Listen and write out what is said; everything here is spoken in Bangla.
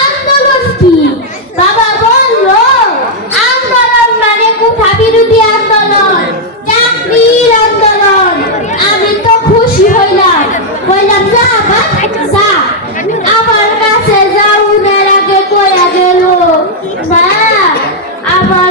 আন্দোলন কি বাবা বলল, আন্দোলন মানে কুঠা বিরোধী আন্দোলন চাকরির আন্দোলন। আমি তো খুশি হইলাম। বললাম, যা যা। আমার কাছে যাও উনের আগে কয়া গেল, মা, আমার